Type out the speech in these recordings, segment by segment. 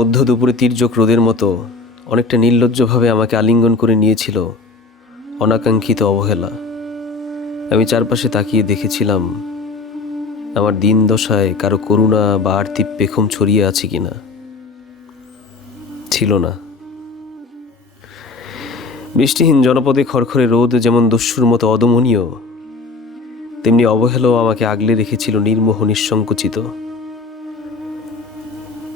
মধ্য দুপুরে তীর্যক রোদের মতো অনেকটা নির্লজ্জভাবে আমাকে আলিঙ্গন করে নিয়েছিল অনাকাঙ্ক্ষিত অবহেলা। আমি চারপাশে তাকিয়ে দেখেছিলাম, আমার দিন দশায় কারও করুণা বা আর্থিক পেখম ছড়িয়ে আছে কিনা। ছিল না। বৃষ্টিহীন জনপদে খড়খড়ে রোদ যেমন দস্যুর মতো অদমনীয়, তেমনি অবহেলাও আমাকে আগলে রেখেছিল নির্মোহ নিঃসংকুচিত।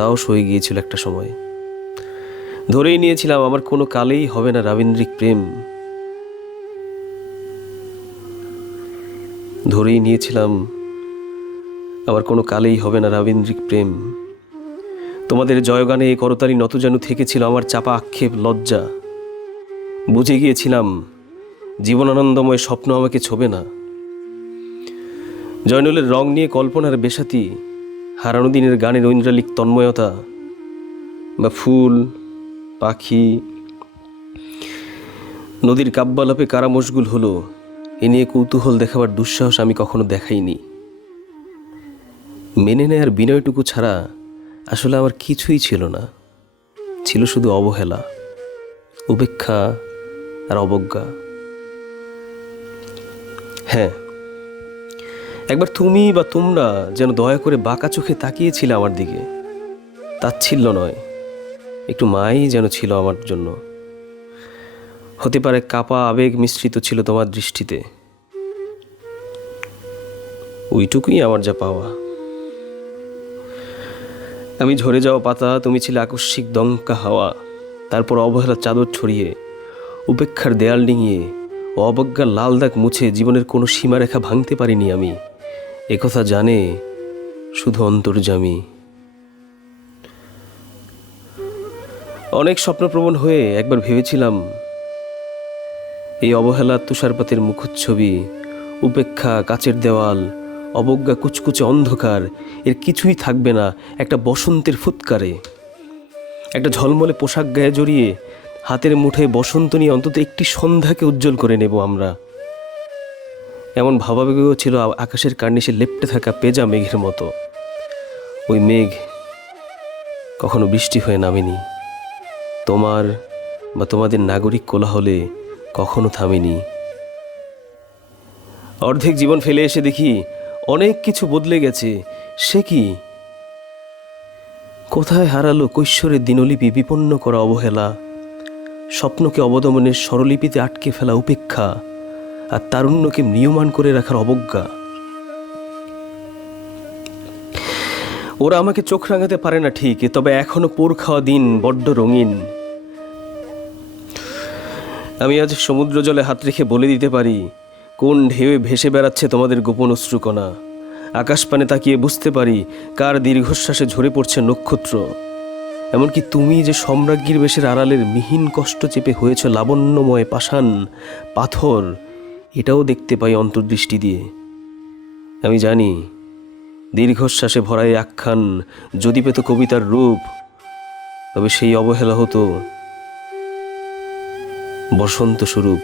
তাও সয়ে গিয়েছিল একটা সময়। ধরেই নিয়েছিলাম, আমার কোনো কালেই হবে না রাবীন্দ্রিক প্রেম। ধরেই নিয়েছিলাম, আমার কোনো কালেই হবে না রাবীন্দ্রিক প্রেম। তোমাদের জয়গানে এই করতালি নত যেন থেকেছিল আমার চাপা আক্ষেপ, লজ্জা। বুঝে গিয়েছিলাম, জীবনানন্দময় স্বপ্ন আমাকে ছোবে না। জয়নুলের রং নিয়ে কল্পনার বেসাতি হারানো দিনের গানের ঐন্দ্রালিক তন্ময়তা বা ফুল, পাখি, নদীর কাব্যালাপে কারা মশগুল হলো, এ নিয়ে কৌতূহল দেখাবার দুঃসাহস আমি কখনো দেখাইনি। মেনে নেয়ার বিনয়টুকু ছাড়া আসলে আমার কিছুই ছিল না। ছিল শুধু অবহেলা, উপেক্ষা আর অবজ্ঞা। হ্যাঁ একবার তুমি বা তোমরা যেন দয়া করে বাঁকা চোখে তাকিয়েছিলে আমার দিকে। তাচ্ছিল্য নয়। একটু মাই যেন ছিল আমার জন্য। হতে পারে কাপা আবেগ মিশ্রিত ছিল তোমার দৃষ্টিতে। ওইটুকুই আমার যা পাওয়া। আমি ঝরে যাওয়া পাতা, তুমি ছিলে আকস্মিক দমকা হাওয়া, তারপর অবহেলার চাদর ছড়িয়ে, উপেক্ষার দেয়াল ডিঙিয়ে অবজ্ঞার লাল দাগ মুছে জীবনের কোনো সীমারেখা ভাঙতে পারিনি আমি। একথা জানে শুধু অন্তর্জামী। অনেক স্বপ্নপ্রবণ হয়ে একবার ভেবেছিলাম, এই অবহেলার তুষারপাতের মুখচ্ছবি, উপেক্ষা কাচের দেওয়াল, অবজ্ঞা কুচকুচে অন্ধকার, এর কিছুই থাকবে না একটা বসন্তের ফুৎকারে। একটা ঝলমলে পোশাক গায়ে জড়িয়ে হাতের মুঠে বসন্ত নিয়ে অন্তত একটি সন্ধ্যাকে উজ্জ্বল করে নেব আমরা। এমন ভাবাবেগও ছিল আকাশের কার্নিশে লেপ্টে থাকা পেজা মেঘের মতো। ওই মেঘ কখনো বৃষ্টি হয়ে নামেনি। তোমার বা তোমাদের নাগরিক কোলাহলে কখনো থামেনি। অর্ধেক জীবন ফেলে এসে দেখি অনেক কিছু বদলে গেছে। সে কি? কোথায় হারালো কৈশ্বরের দিনলিপি বিপন্ন করা অবহেলা? স্বপ্নকে অবদমনের স্বরলিপিতে আটকে ফেলা উপেক্ষা। আর তারুণ্যকে নিয়মান করে রাখার অবজ্ঞা। ওরা আমাকে চোখ রাঙাতে পারে না ঠিক, তবে এখনও পোর খাওয়া দিন, বড্ড রঙিন। আমি আজ সমুদ্র জলে হাত রেখে বলে দিতে পারি, কোন ঢেউয়ে ভেসে বেড়াচ্ছে তোমাদের গোপন অশ্রুকণা। আকাশপানে তাকিয়ে বুঝতে পারি, কার দীর্ঘশ্বাসে ঝরে পড়ছে নক্ষত্র। এমনকি তুমি যে সম্রাজ্ঞীর বেশের আড়ালের মিহিন কষ্ট চেপে হয়েছ লাবণ্যময় পাষাণ, পাথর এটাও দেখতে পাই অন্তর্দৃষ্টি দিয়ে। আমি জানি, দীর্ঘশ্বাসে ভরায় আখ্যান যদি পেত কবিতার রূপ, তবে সেই অবহেলা হতো বসন্ত স্বরূপ।